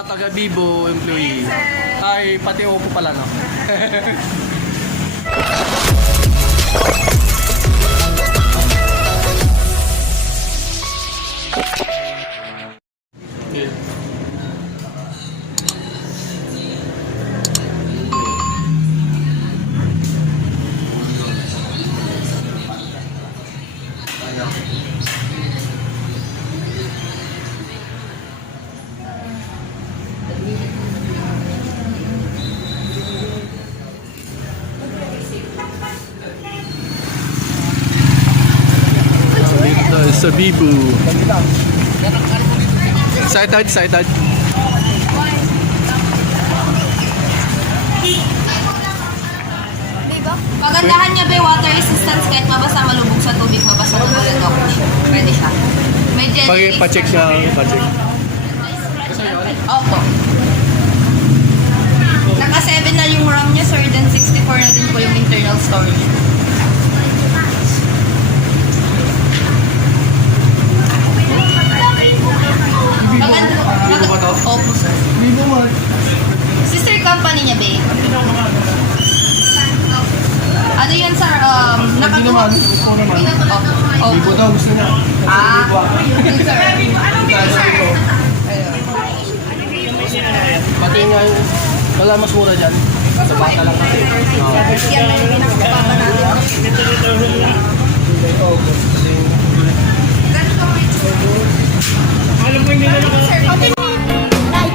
mga taga Vivo employee. Ay, pati Oppo pala, no? Sa Vivo. Excited, excited. Pagandahan niya ba yung water resistance kahit mabasa malubog sa tubig, mabasa tumulan ako siya. Pwede siya. May jelly. Pa-check siya, pa-check. Opo. Naka 7 na yung RAM niya sir, then 64 na din po yung internal storage. Vivo ba to? Opo sir. Vivo mo. Sister company niya ba? Ano yan sir? Hindi naman. Oppo naman. Opo. Vivo daw gusto niya. Yun sir. Anong Vivo sir? Pati nga yung... Wala mas mura dyan. Sa bata lang kasi. Yan na yung pinakapapa natin. Alam mo hindi na lang. Sir, company.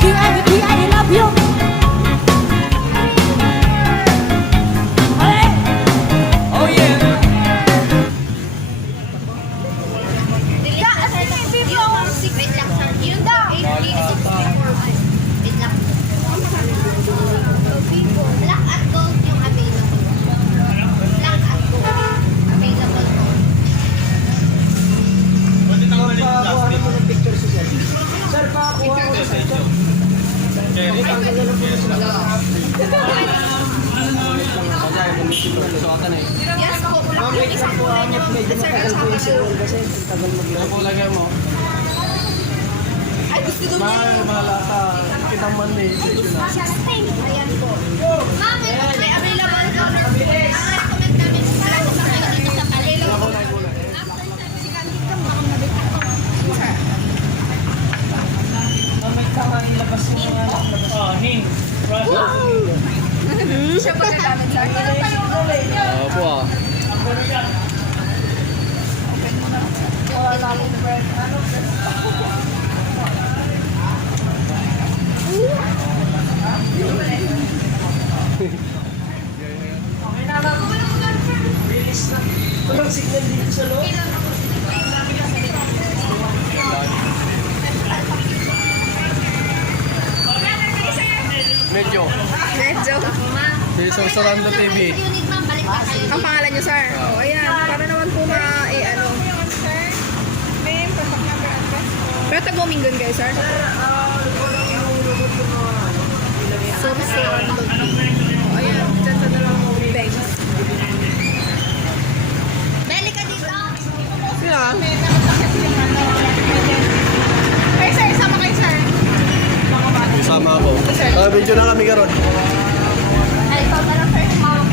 I love you. Oh yeah. Wait lang sir. Yun daw. Wait lang. Black at gold yung available. Black at gold. Available po. Yes po. Yung isang kulay niya. Sir, at saka Ano po lagyan mo? ay, gusto ko Malata. Kita man eh. Ayan po. Ma'am, may available po. Ang recommend namin sa dito sa available. Ning. Siya ba nagamit sa akin? Opo ah. Walang signal dito sa loob. Medyo. Medyo. Ma'am. Sa Sarando TV. Unit ma'am, balik na kayo. Ang pangalan niyo, sir? Oh, ayan. Para naman po ano. Name, contact number, address. Pero taga-Umingon kayo, sir? Source Oh, ayan. Diyan sa dalawang banks. Balik ka dito. Yeah. Ay, sir, sama kayo, sir. Sama ako. Video na kami karon. Ay, ito, parang first ma'am.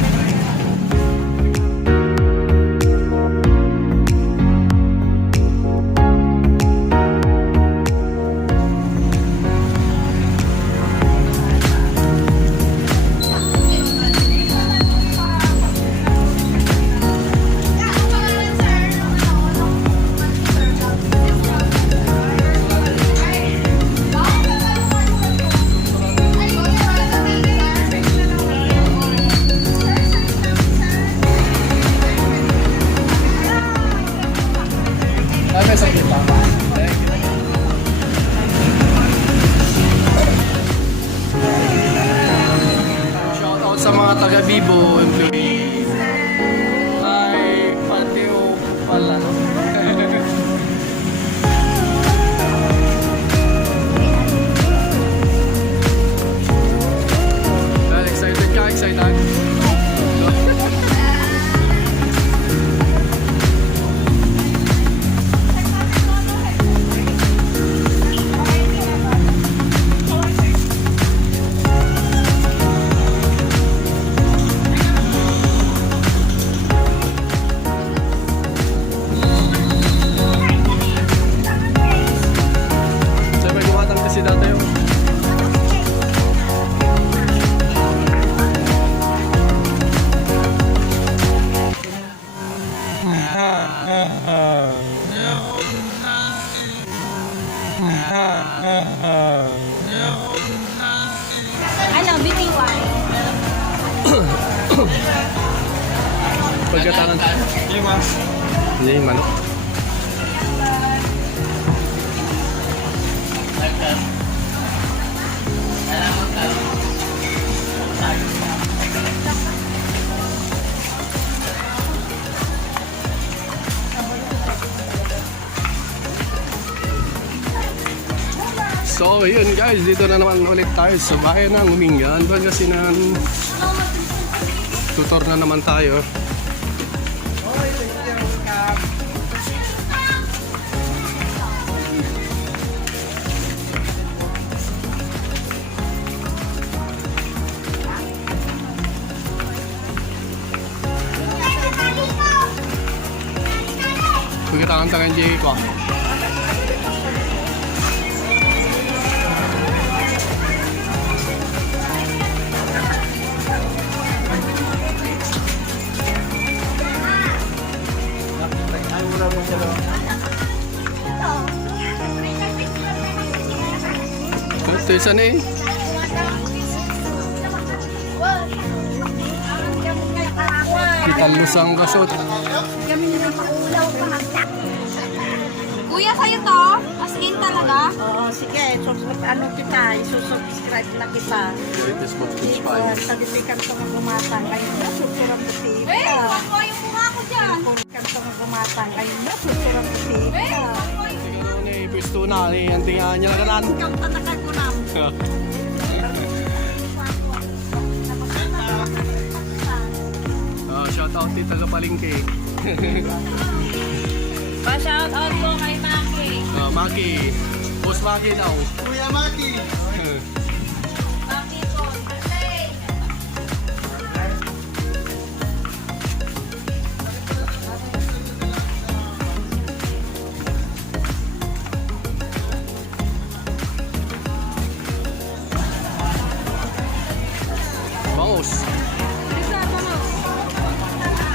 Pagkatangan. Sige, mas. Hindi yung manok. So yun guys, dito na naman ulit tayo sa bayan ng Umingan, Pangasinan. Tutor na naman tayo. Pagkatangan-tangan Jay ko. Ito isa na eh. Kita lusang kasot. Kuya, sa'yo to? As in talaga? Oo, sige. Ano kita, isusubscribe na kita. Latest book to spy. Sabibikan ko ng gumatang. Ngayon na, susurang buti. Eh, ako yung mukha ko dyan. Sabibikan ko ng gumatang. Ngayon na, susurang buti. Eh, ako yung... Siguro na eh, pwesto na. Ang tingaan niya lang kanan. Ikaw tatagal ko na. Shout out dito sa Palengke. Pa-shout out ko kay Maki. Maki. Boss Maki daw. Kuya Maki. Maki po. Hey! Bangus.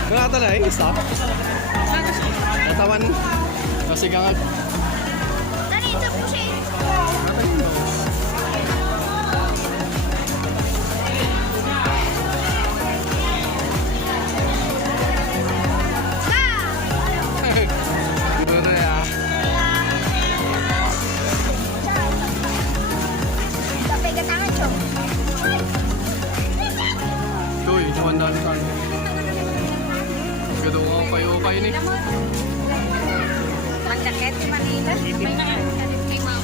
Nga tala eh, stop. Tatawan. Kasi gangag. Dali, ito po siya. Ito na ya. Tapos ka tangan, Chong. Ito eh, jaman dali tayo. Gado ko kayo kayo ni. Magjakет si Manila. May nakakalit kay Ma'am.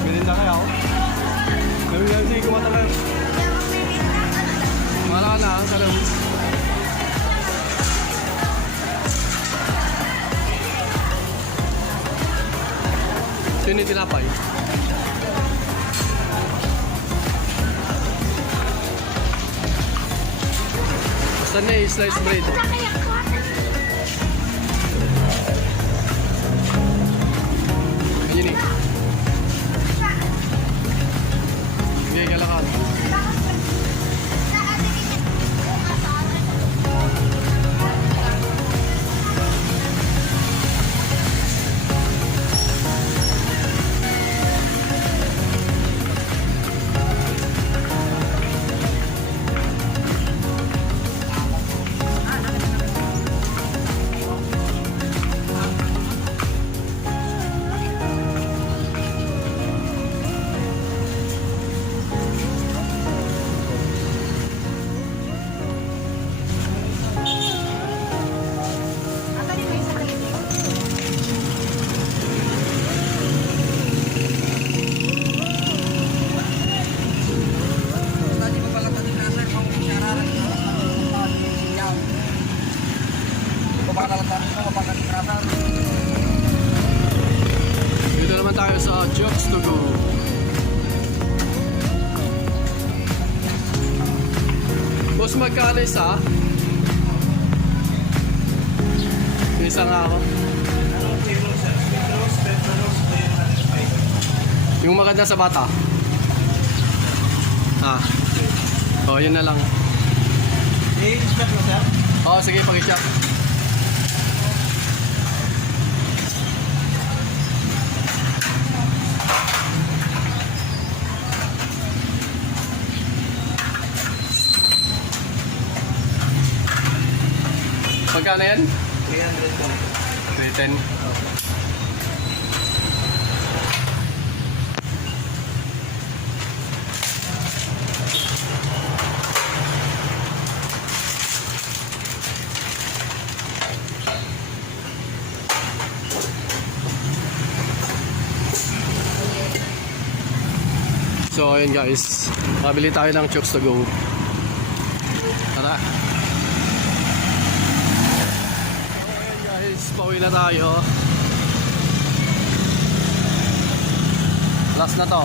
Meninda kayo. Nabigyan sige kumatagal. Wala na, kalam. Sino yung tinapay? Basta na eh, sliced bread. Ayun eh. Hindi, kalakad. Dito naman tayo sa Jokes to Go. Boss, magkano isa? Isa nga ako. Yung maganda sa bata. Ah. Oh, yun na lang. I-inspect mo, sir? Oh, sige, pag-check. Pagkano yan? 300 po. 310. So ayun guys, mabili tayo ng chokes to go. Tara. So ayun guys, pauwi na tayo. Last na to.